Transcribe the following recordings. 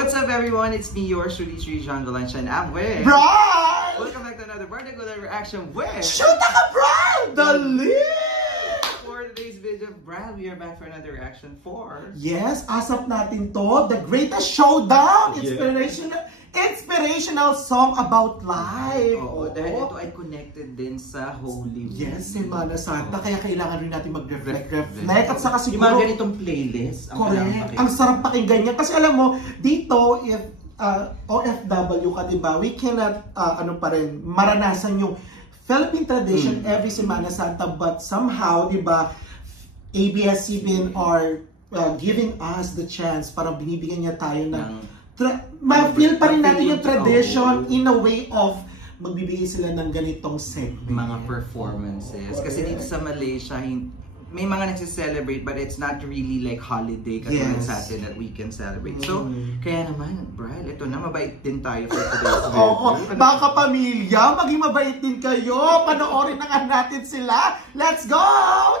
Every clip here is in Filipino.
What's up, everyone? It's me, yours truly, John Valencia, and I'm with Brian! Welcome back to another particular reaction with Shoot ka, Brian! The lead! For today's video, Brian, we are back for another reaction for... Yes, asap natin to, The Greatest Showdown! Yeah. Inspirational song about life. Oo, dahil ito ay connected din sa Holy Week. Yes, Semana Santa, kaya kailangan rin natin mag-reflect. At saka siguro... Yung mga ganitong playlist. Correct. Ang sarap pakinggan niya. Kasi alam mo, dito, if OFW ka, diba, we cannot, maranasan yung Philippine tradition every Semana Santa, but somehow, diba, ABS-CBN are giving us the chance para binibigyan niya tayo ng ma-feel pa rin natin yung tradition in a way of magbibigay sila ng ganitong segment. Mga performances. Kasi dito sa Malaysia, may mga nagsiselebrate but it's not really like holiday katulad sa atin that we can celebrate. So, kaya naman, Brian, ito na, mabait din tayo for today's video. Oo, mga kapamilya, maging mabait din kayo. Panoorin na nga natin sila. Let's go!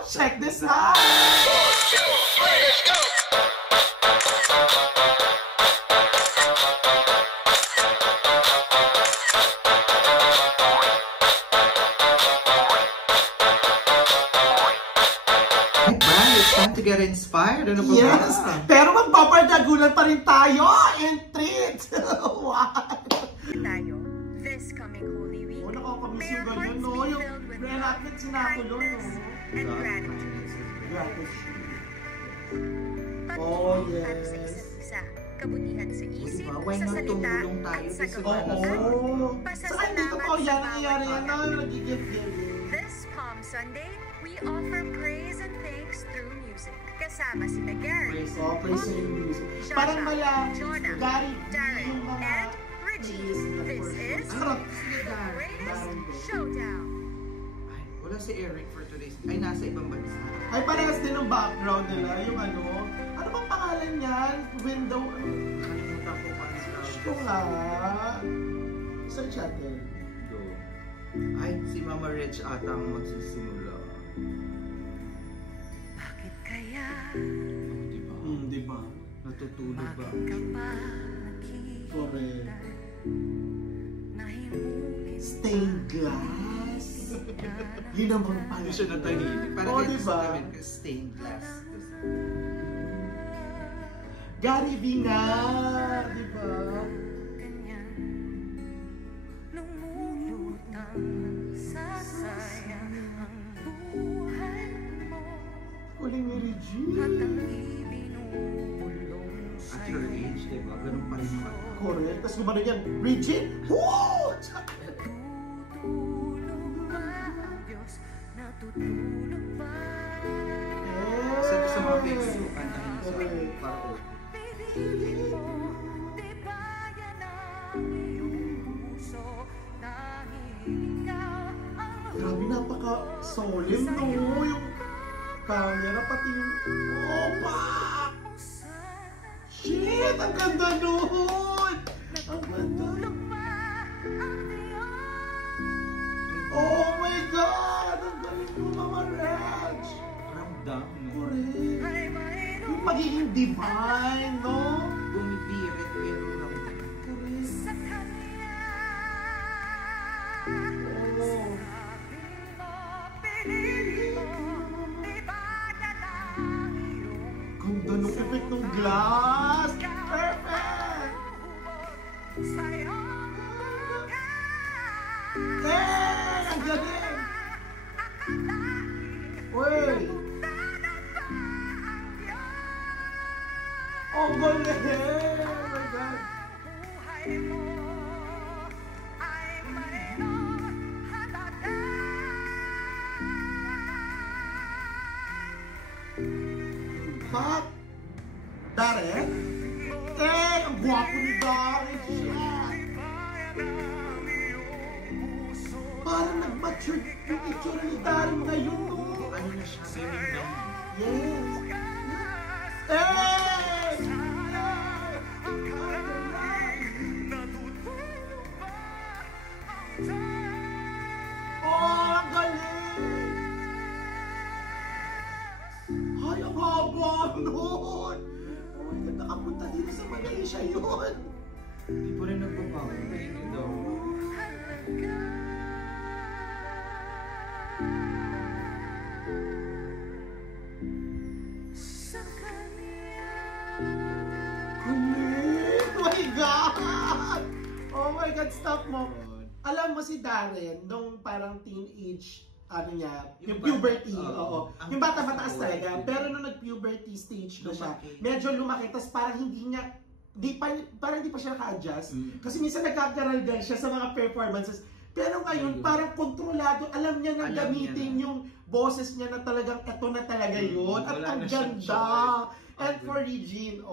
Check this out! Let's go! Time to get inspired. Ano ba? Yes! Pero magpapadagulan pa rin tayo in treat! Tayo, this coming Holy Week, Oh, nakakamiss may yung our ganyan, hearts no? be Yung filled with reenactment love, sinakulo, no? kindness, and gratitude. Oh, Pag-ibig yes. sa isa't isa, kabutihan sa isip, Diba? Why sa not salita, tumulong tayo at sa sa gawa. mga Saka hindi totoo yan, nangyayari yan, no? Yung nagigit-git. This Palm Sunday, we offer praise and thanks through music. Kasama sina Gary, Oh, praise yung music. Shasha, Parang mala, Jonah, Gary, Darren, yung mga... and Reggie. This is Sarap. The Greatest Showdown. Ay, wala si Eric for today's... Ay, nasa ibang bansa. Ay, parehas din ang background nila, yung ano bang pangalan niyan? Window, Kalimutan ko pa Ito nga. Search natin. Go. Ay, si Mama Rich ata ang magsisimula. Bakit kaya Diba? Diba? Natutulog ba? Correct. nahimukin Stained glass. Yun ang mga Hindi siya natahimik. Parang Oh, ganito diba? sa amin, stained glass. Gary V nga. Diba? ganyan lumulutang sasayang ang buhay mo Huling ni at Regine. ang ibinulong At your sa'yo. age, diba? Ganun pa rin yung ano. Correct. Tapos gumano yan. Regine. Woo! Natutulog ba ang Diyos? Natutulog ba? Sa sa mga Facebook, kantahin sa Correct. parao. Piliin mo, di ba yan ang iyong puso? Dahil ikaw ang Grabe, napaka-solemn, no? Yung camera, pati yung... Opa! Shit! Ang ganda nun! Ang ganda. natutulog ba ang Diyos? Oh my God! Ang galing mo, Mama Raj! Ramdam, no? Correct. Ay mayroon Yung pagiging divine, no? Bumibirit, pero ramdam. Correct. sa Kanya. Oh. Sabi mo, piliin mo, di ba yan ang iyong Ganda nung effect ng glass! Perfect! sa'yo Eh! Ang galing! Uy! Ang galing! Oh my God! buhay mo ay mayroong halaga. Hot! Darren? Eh! Ang gwapo ni Darren! Shit! Parang nag-mature yung itsura ni Darren ngayon, no? Ano na siya? Very young. Yes! Eh! Oh, ang galing! Ay, ang haba nun! Oh my God, nakapunta dito sa Malaysia siya yun. Hindi po rin nagbabago. Thank you daw. Oh my God! Oh my God, stop mo. Alam mo si Darren, nung parang teenage, ano niya, yung puberty, oo. Yung bata-bataas talaga, pero nung nag-puberty stage na siya, medyo lumaki, tapos parang hindi niya, parang hindi pa siya naka-adjust. Kasi minsan nagkakaralgan siya sa mga performances. Pero ngayon, parang kontrolado, alam niya na gamitin yung boses niya na talagang eto na talaga yun. At ang ganda. And for Regine,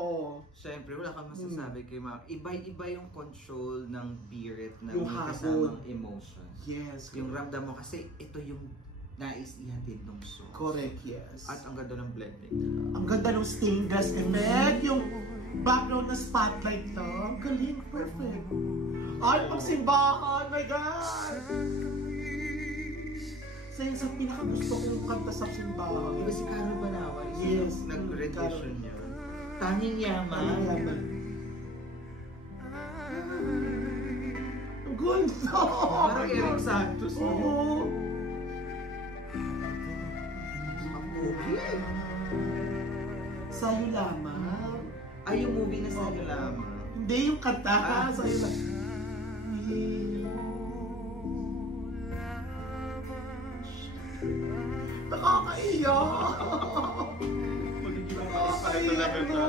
Siyempre, wala kang masasabi kay Ma'am. Iba-iba yung control ng birit na yung may habol. kasamang emotions. Yes. Yung ramdam mo kasi ito yung nais ihatid ng song. Correct, yes. At ang ganda ng blending. Ang ganda ng stained glass effect, yung background na spotlight lang. Galing, perfect. Ay, pagsimbahan, my God! Sa pinakagusto kong kanta sa simbahan. Diba si Caro Banawa? Yes. Nag-rendition niya. Tanging Yaman. Tanging Yaman. Ang ganda! Parang Eric Santos. Oo. Okay. Sa'yo lamang. Ay, yung movie na sa'yo lamang. Hindi, yung kanta. Sa'yo lamang. Nakakaiyak! Nakakaiyak, no?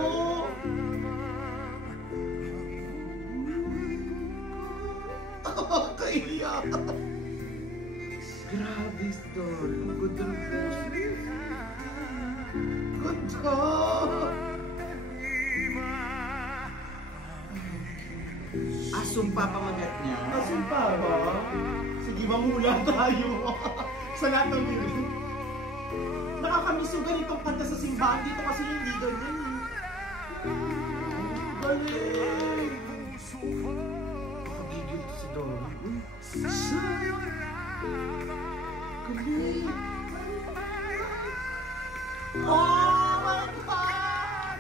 Nakakaiyak! Grabe story. Ang ganda ng boses. Ganda! Sumpa pamagat niya. Sumpa ba? Sige, mamula tayo. Sa lahat ng lyrics. Nakakamiss yung ganitong kanta sa simbahan dito kasi hindi ganyan eh. Galing! Nakagigil si Dora. Galing! Oh my God!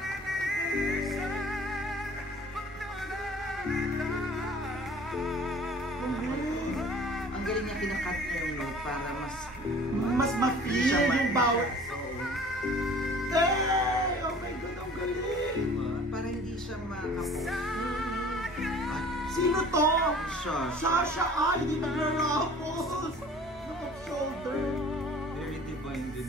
Ang galing niya, kinakat niya yung note para mas ma-feel yung bawat. Hey! Oh my God, ang galing! para hindi siya makapo. Sino to? Siya. Sasha, hindi nagrarapos. Look up shoulder. Very divine din.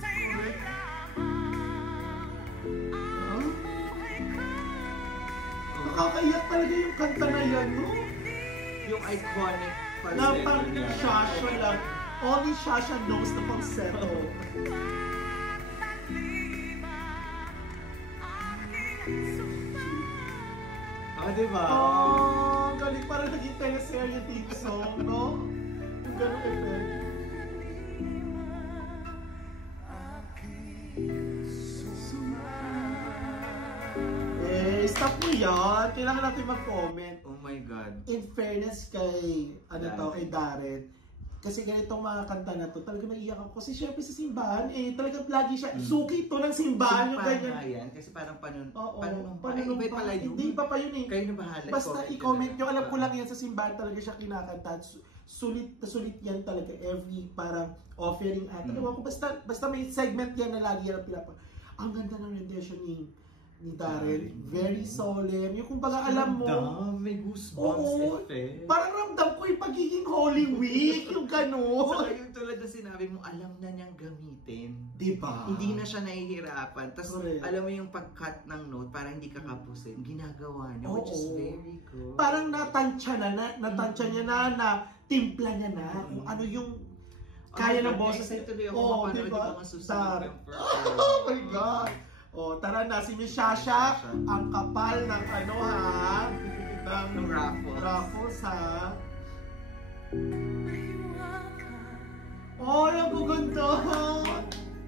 Nakakaiyak talaga yung kanta na yan, no? Yung iconic Na parang Sasha lang. Only Sasha knows the falsetto. Diba? Oh, galing. Parang naging teleserye theme song, no? Yung ganong effect. Stop mo yan. Kailangan natin mag-comment. Oh my God. In fairness kay, kay Darren, kasi ganitong mga kanta na to, talaga naiyak ako. Kasi syempre sa simbahan, talagang lagi siya, suki to ng simbahan yung ganyan. Yan, kasi parang Oo, panunumpa. panunumpa. Iba pala yun. Hindi, iba pa yun eh. Kayo na bahala. Basta i-comment nyo. Alam ko lang yan sa simbahan talaga siya kinakanta. Sulit na sulit yan talaga. Every parang offering at ko. Basta may segment yan na lagi yan pinapa. Ang ganda ng rendition ni Darren. Very solemn. Yung kumbaga alam mo. May goosebumps effect. Parang ramdam ko yung pagiging Holy Week. Yung gano'n. Saka yung tulad na sinabi mo, alam na niyang gamitin. Diba? Hindi na siya nahihirapan. Tapos Correct. alam mo yung pag-cut ng note para hindi ka kapusin. Ginagawa niya, which is very good. Parang natansya niya na timpla niya na kung ano yung kaya ng boses. Tuloy ako mapanood yung mga susunod ng performance. Oh my God! Tara na, si Miss Shasha, ang kapal ng ng Raffles, ha? Ang guganda!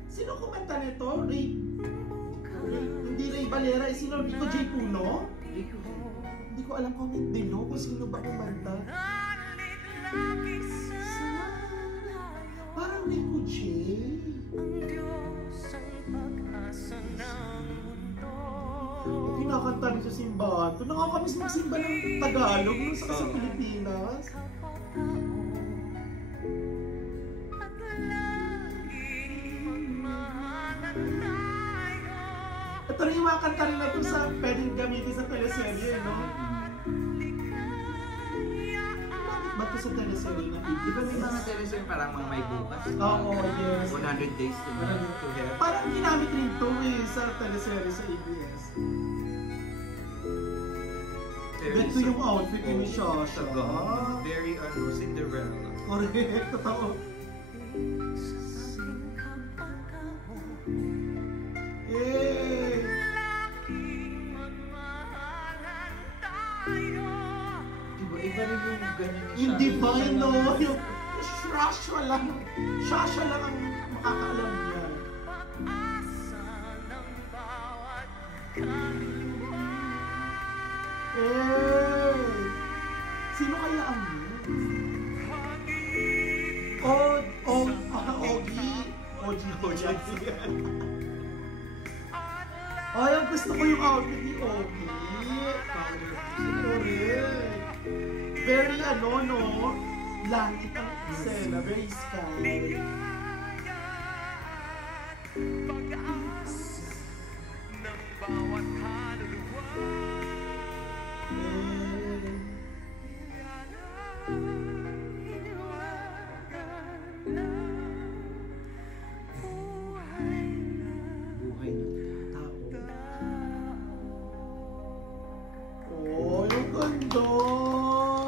Sino kumanta nito? Hindi Ray Valera, sino? Rico J. Puno? Hindi ko alam kung kung sino ba kumanta. Parang Rico J. Kinakanta rin sa simbahan. Ito nakakamiss magsimba ng Tagalog nung sa Pilipinas. Ito rin yung mga kanta rin na ito sa pwedeng gamitin sa teleserye, no? Bakit ba ito sa teleserye na Di ba may mga teleserye parang mga may bukas? Oo, yes. 100 Days to Heaven. Parang ginamit rin ito sa teleserye sa ABS. Ito yung outfit ni Shasha. Very Cinderella. Correct, totoo. Eh! Diba, iba rin yung ganyan ni Yung Shasha. divine, no? Yung Shasha lang. Shasha lang ang makakaalam niya. Eh! Sino kaya ang yun? Ogie. Ay, ang gusto ko yung outfit ni Ogie. Correct. Very no? Langit ang eksena. Very sky. Pag-asa ng bawat kaluluwa. Buhay ng tao. Oh, yung ganda!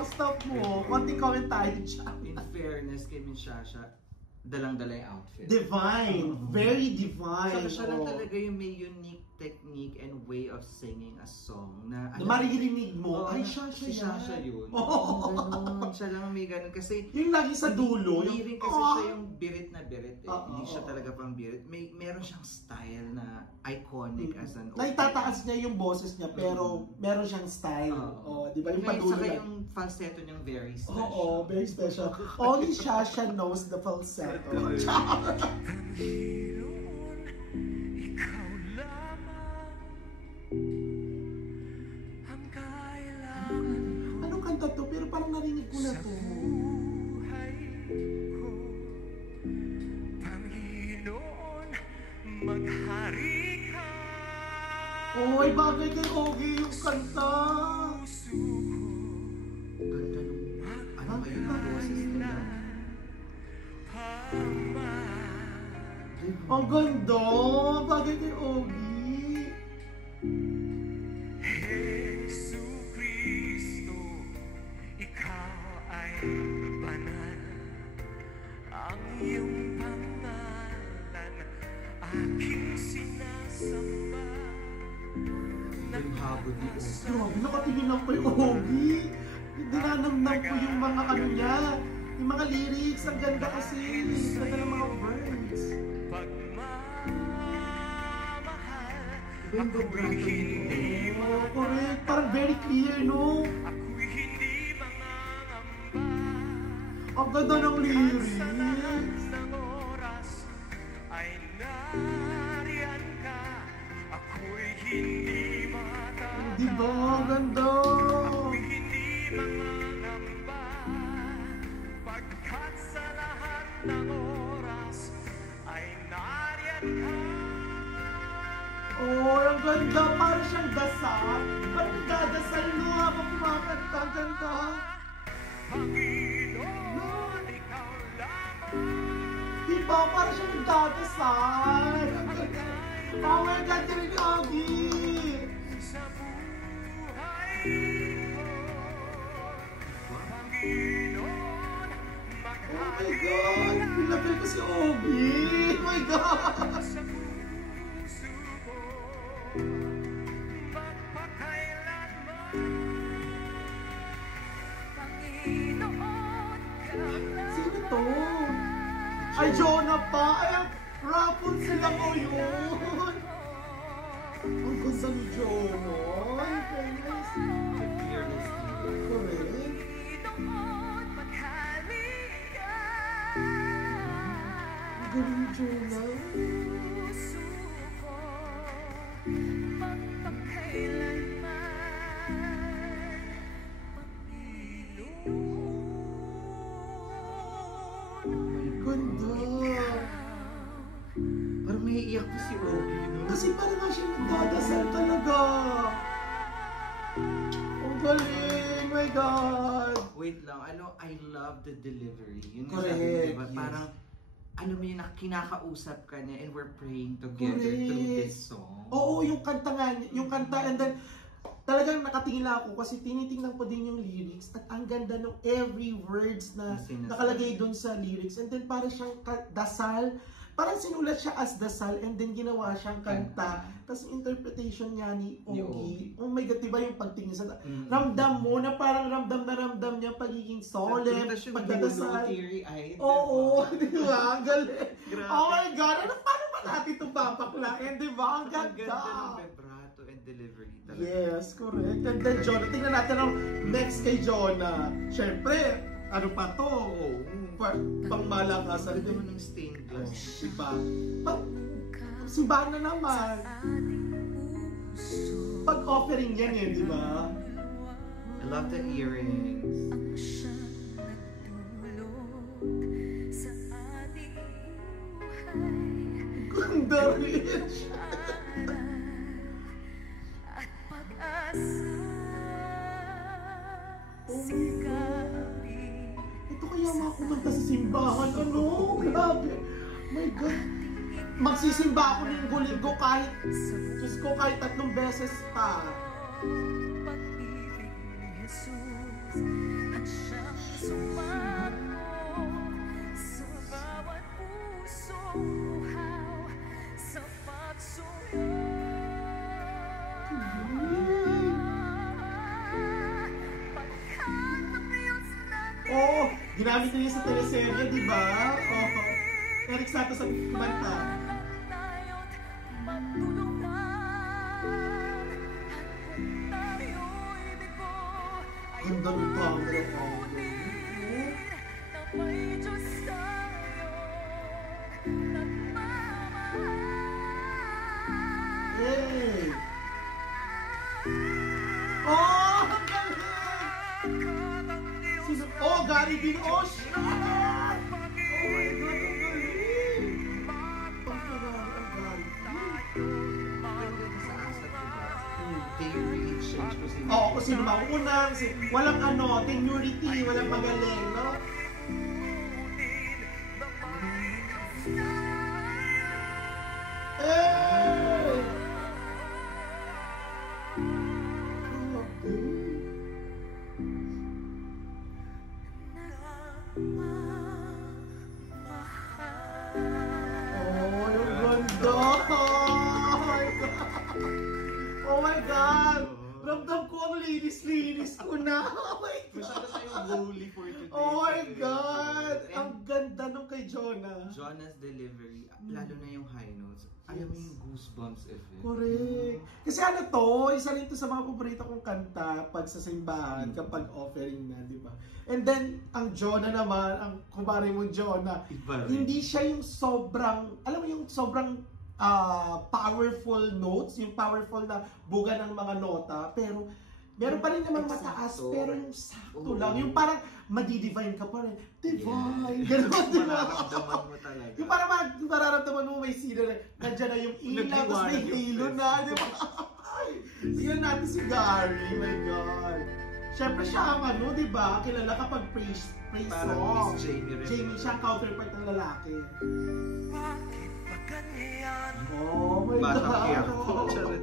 Stop mo. Konting comment tayo dyan. In fairness kay Miss Shasha, dalang-dala yung outfit. Divine. Very divine. Siya lang Oh. talaga yung may unique technique and way of singing a song na Na maririnig mo, Oo, ay, si Shasha yun. Oh. Ganun. Siya lang may ganun. Kasi Yung lagi sa dulo. hindi rin kasi Oh. siya yung birit na birit eh. Oo. Hindi siya talaga pang birit. Meron siyang style na iconic as an Naitataas niya yung boses niya, pero meron siyang style. Oh, di ba? Yung Ngayon, padulo saka lang. yung falsetto niyang very special. Oo, very special. Only Shasha knows the falsetto. Panginoon, ikaw lamang ang kailangan Anong kanta to? Pero parang narinig ko na sa to. buhay ko. Panginoon, maghari ka. Oy, bagay kay Ogie yung kanta. Puso ko, Ganda nung, ano ba yung boses nila? Ang ganda! Bagay kay Ogie. Jesu Cristo, ikaw ay banal. Ang iyong pangalan, aking sinasamba. Yung habod ni Ogie. Grabe, nakatingin lang kay Ogie. Dinanamnam ko yung mga ano niya. Yung mga lyrics, ang ganda kasi. Ang ganda ng mga words. Pagmamahal, Yung vibrato hindi nito. Oh, correct. Parang very clear, no? ako'y hindi mangangamba. Ang ganda ng lyrics. Sa lahat ng oras ay nariyan ka. Ako'y hindi matatag. Di ba? Ang ganda. Ako'y hindi mangangamba. Pagkat sa lahat ng oras ay nariyan ka. Oh, ang ganda. Parang siyang dasal. Parang nagdadasal mo habang kumakanta. Ang ganda. Panginoon, ikaw lamang. Di ba? Parang siyang nagdadasal. Ang ganda. Oh my God, din ni Ogie. Sa buhay ko, Panginoon, Oh my God. Nilagay ko si Ogie. Oh my God. sa puso ko, magpakailanman. Panginoon, Sino to? Ay, Jonah pa. Ay, ang Rapunzel lang o yun. Ang ganda ni Jonah. Ay, goodness. The fearless leader. Correct. Panginoon, maghalikan. Ang galing ni Jonah. Puso ko, magpakailanman. galing! My God! Wait lang, I love the delivery. Yun yung Correct, sabi ko, diba? yes. Parang, alam mo yun, kinakausap ka niya and we're praying together through this song. Oo, yung kanta nga, yung kanta, and then, talagang nakatingin lang ako kasi tinitingnan ko din yung lyrics at ang ganda ng every words na nakalagay dun sa lyrics, and then parang siyang dasal, parang sinulat siya as dasal and then ginawa siyang kanta. Tapos interpretation niya ni Ogie. Oh my God, diba yung pagtingin sa ramdam mo na parang ramdam niya pagiging solemn, pagdadasal. Oo, diba? Ang galing. Oh my God, paano ba natin itong babaklain, diba? Ang ganda. Ang ganda ng vibrato and delivery talaga. Yes, correct. And then Jonah, tingnan natin ang next kay Jonah. Siyempre, ano pa to? Pang malakasan. Ano naman ng stained glass? Diba? Simbahan na naman. Pag-offering yan eh, diba? I love the earrings. Ganda rin. Ito kaya mga kumanta sa simbahan. Ano? Grabe. My God. Magsisimba ako linggo-linggo kahit, Diyos ko, kahit 3 beses pa. Pag-ibig ni Jesus at siyang sumako sa bawat pusong buhaw sa pagsuyo. Oo, ginamit niya sa teleserye, di ba? Oo. Eric Santos ang kumanta. Tayo't magtulungan at kung tayo'y bigo ay Ang dami pa ang mabutin na may Diyos tayo nagmamahal. Hey! Oh! Ang galing! Sino? Oh, Gary Dinos! Oh my God! Ang galing! Pagkaraan ang Gary. Ganda na sa asat, diba? They really change kung sino. Oo, kung sino maunang, walang tenuity, walang magaling, no? Hey! Oh, yung ganda! Oh my God! Ramdam ko ang linis-linis ko na! Oh my Masyado God! tayong holy for today. Oh my God! And Ang ganda nung kay Jonah. Jonah's delivery, lalo na yung high notes, alam mo yung goosebumps effect. Correct. Kasi isa rin to sa mga paborito kong kanta pag sa simbahan, kapag offering na, di ba? And then, ang Jonah naman, ang kumare mong Jonah, Iba rin. hindi siya yung sobrang, alam mo yung sobrang powerful notes, yung powerful na buga ng mga nota, pero meron pa rin naman mataas, Eksakto. pero yung sakto Oo. lang. Yung parang madidivine ka pa rin. Divine! Ganun, di ba? Mararamdaman mo talaga. Yung parang mararamdaman mo may sila na nandiyan na yung ilaw, tapos may Nagliwanag yung halo na, di ba? Tingnan natin si Gary, my God. Siyempre siya ang di ba? Kilala kapag praise Parang song. Miss Jamie rin. Jamie, siya ang counterpart ng lalaki. Bakit ba ganyan Oh my Batang God. iyak ko. Charot.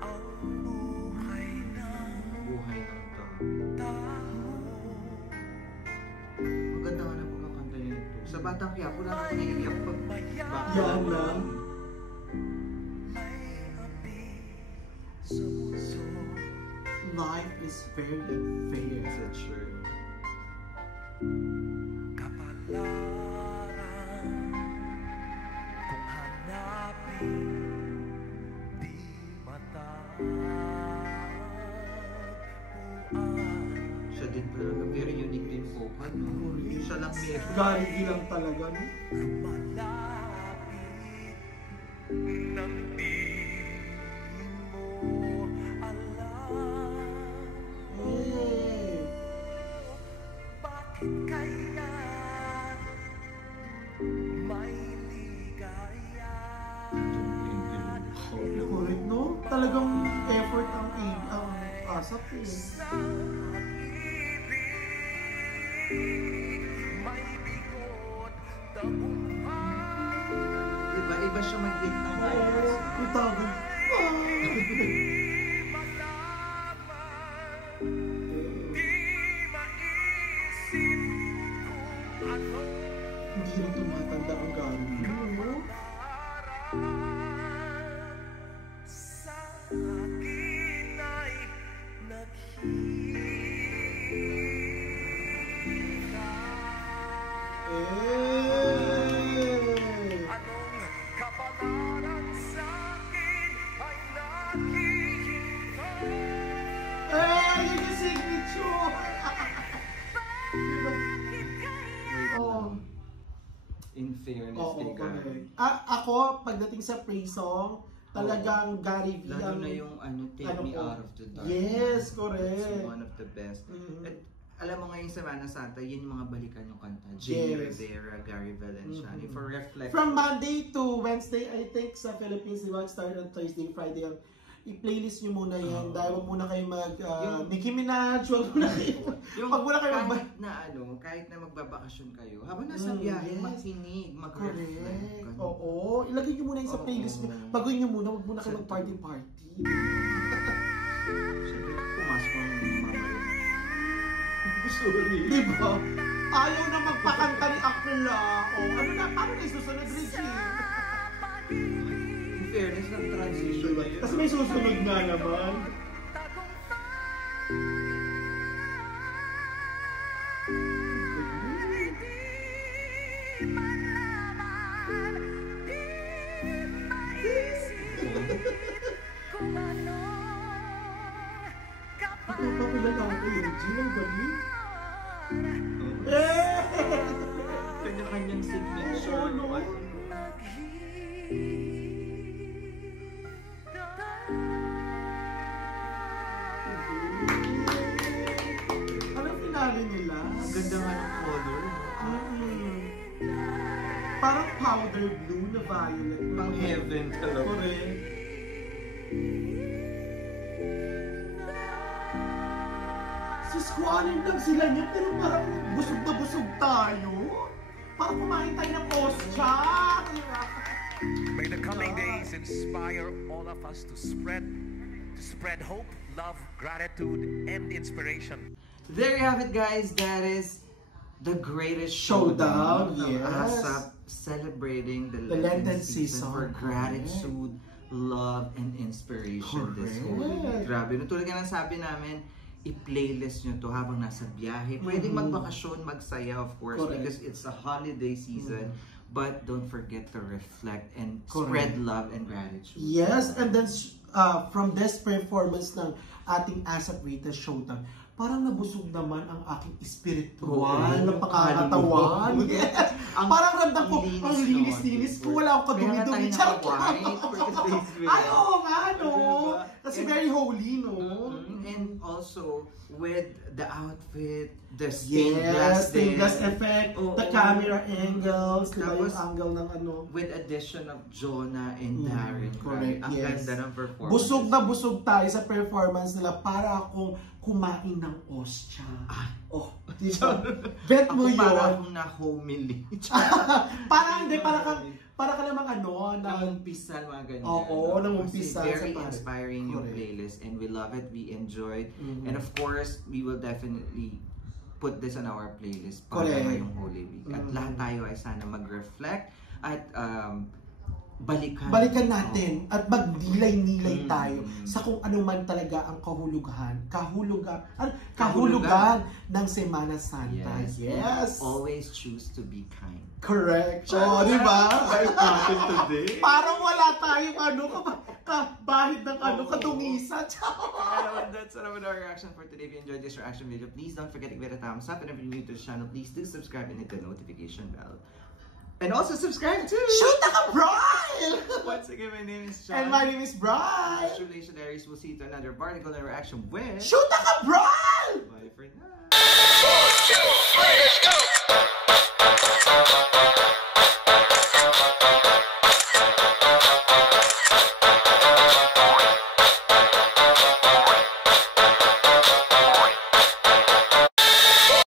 ang buhay ng Buhay ng tao. tao? Ang ganda nga ng mga kanta nito. Sa Batang Quiapo, wala na ako naiiyak pag Yan lang. May api sa puso. Life is very unfair. Sa church. Kapalaran kung hanapin di matagpuan. Siya din talaga. Very unique din vocal, no? Siya lang meron. Gary D lang talaga, no? Malapit nang di mo alam. Hey. Bakit kaya may ligaya? Correct, no? Talagang effort ang pasok eh. Sa pag-ibig, may bigot, tagumpay. Iba-iba siya mag-hit ng vibes. Itago. Di maisip kung ano Hindi na tumatanda ang galing. sa akin ay Anong kapalaran sa akin ay naghihintay? Yun yung signature! Oh. In fairness, Oo, kay Gary. correct. Ako, pagdating sa praise song, talagang Gary V Lalo ang... na yung Take ano Me po? Out of the Dark. Yes, It's correct. one of the best. Mhm. At alam mo ngayon sa Semana Santa, yun yung mga balikan yung kanta. Jenny Yes. Rivera, Gary Valenciani. Mhm. For reflection. From Monday to Wednesday, I think, sa Philippines, di ba, start on Thursday, Friday, i-playlist nyo muna yan. Dahil wag muna kayo Yung- Nicki Minaj, wag muna kayo. Wag muna kayo mag... kahit na magbabakasyon kayo, habang nasa biyahe, yes. makinig, mag-reflect. Correct. ganun. Oo. Ilagay nyo muna yun sa Oo. playlist nyo. Baguhin nyo muna, wag muna kayo mag-party-party. Siyempre, pumasok ang mama. Sorry. Di ba? Ayaw na magpakanta ni Akla. O, ano na, paano na isusunod, Reggie? In fairness, ng transition na yun. Kasi may susunod nga naman. Kung ano Napapakilala ako kay Reggie ng galing. Oo. Eh! Kanya-kanyang signature. Oo, no? Anong finale nila? Ganda nga ng color. Parang powder blue na violet. Pang heaven talaga. Correct. Si Squalin lang sila niya, pero parang busog na busog tayo. Parang kumain tayo ng ostya. May the coming days inspire all of us to spread hope, love, gratitude, and inspiration. There you have it, guys. That is the greatest Showdown, ng yes. ASAP, celebrating the Lenten Lenten season season. for gratitude, love, and inspiration this whole week. Correct. Grabe. No, tulad nga ng sabi namin, i-playlist nyo to habang nasa biyahe. Pwedeng magbakasyon, magsaya, of course, Correct. because it's a holiday season. But don't forget to reflect and Correct. spread love and gratitude. Yes, and then from this performance ng ating ASAP Rita Showdown, parang nabusog naman ang aking spiritual Oo. na pangakatawan. Yes. Parang ramdam ko, linis ang linis-linis nun. ko, wala akong Kaya nga kadumi-dumi. tayo Charot naka-white for today's video. Ay, oo nga, no? Diba? Kasi And- very holy, no? And also, with the outfit, the stained glass Yes, stained glass din, effect, Oo. the camera angles, diba yung Tapos, angle ng ano. with addition of Jonah and Darren. Correct, Ang yes. ganda ng performance. Busog na busog tayo sa performance nila para akong kumain ng ostya. Oh, diba? Bet mo Ako yun. para akong na-homily. Parang hindi, para ka namang ano, na, Nangumpisal, mga ganyan. Oo, no? nangumpisal Kasi very sa pare. inspiring yung Correct. playlist and we love it, we enjoyed. Mhm. And of course, we will definitely put this on our playlist para Correct. ngayong Holy Week. At Mhm. lahat tayo ay sana mag-reflect at balikan. balikan natin at magdilay-nilay Mm. tayo sa kung ano man talaga ang kahulugan ng Semana Santa. Yes. Always choose to be kind. Correct. Oh, di ba? today. Parang wala tayong bahid ng kadungisan. That's our reaction for today. If you enjoyed this reaction video, please don't forget to give it a thumbs up. And if you're new to the channel, please do subscribe and hit the notification bell. And also subscribe to Shoot ka, Brian! Once again, my name is Sean. And my name is Brian! True Nation Diaries. We'll see you to another particle reaction with Shoot ka, Brian! Bye for now.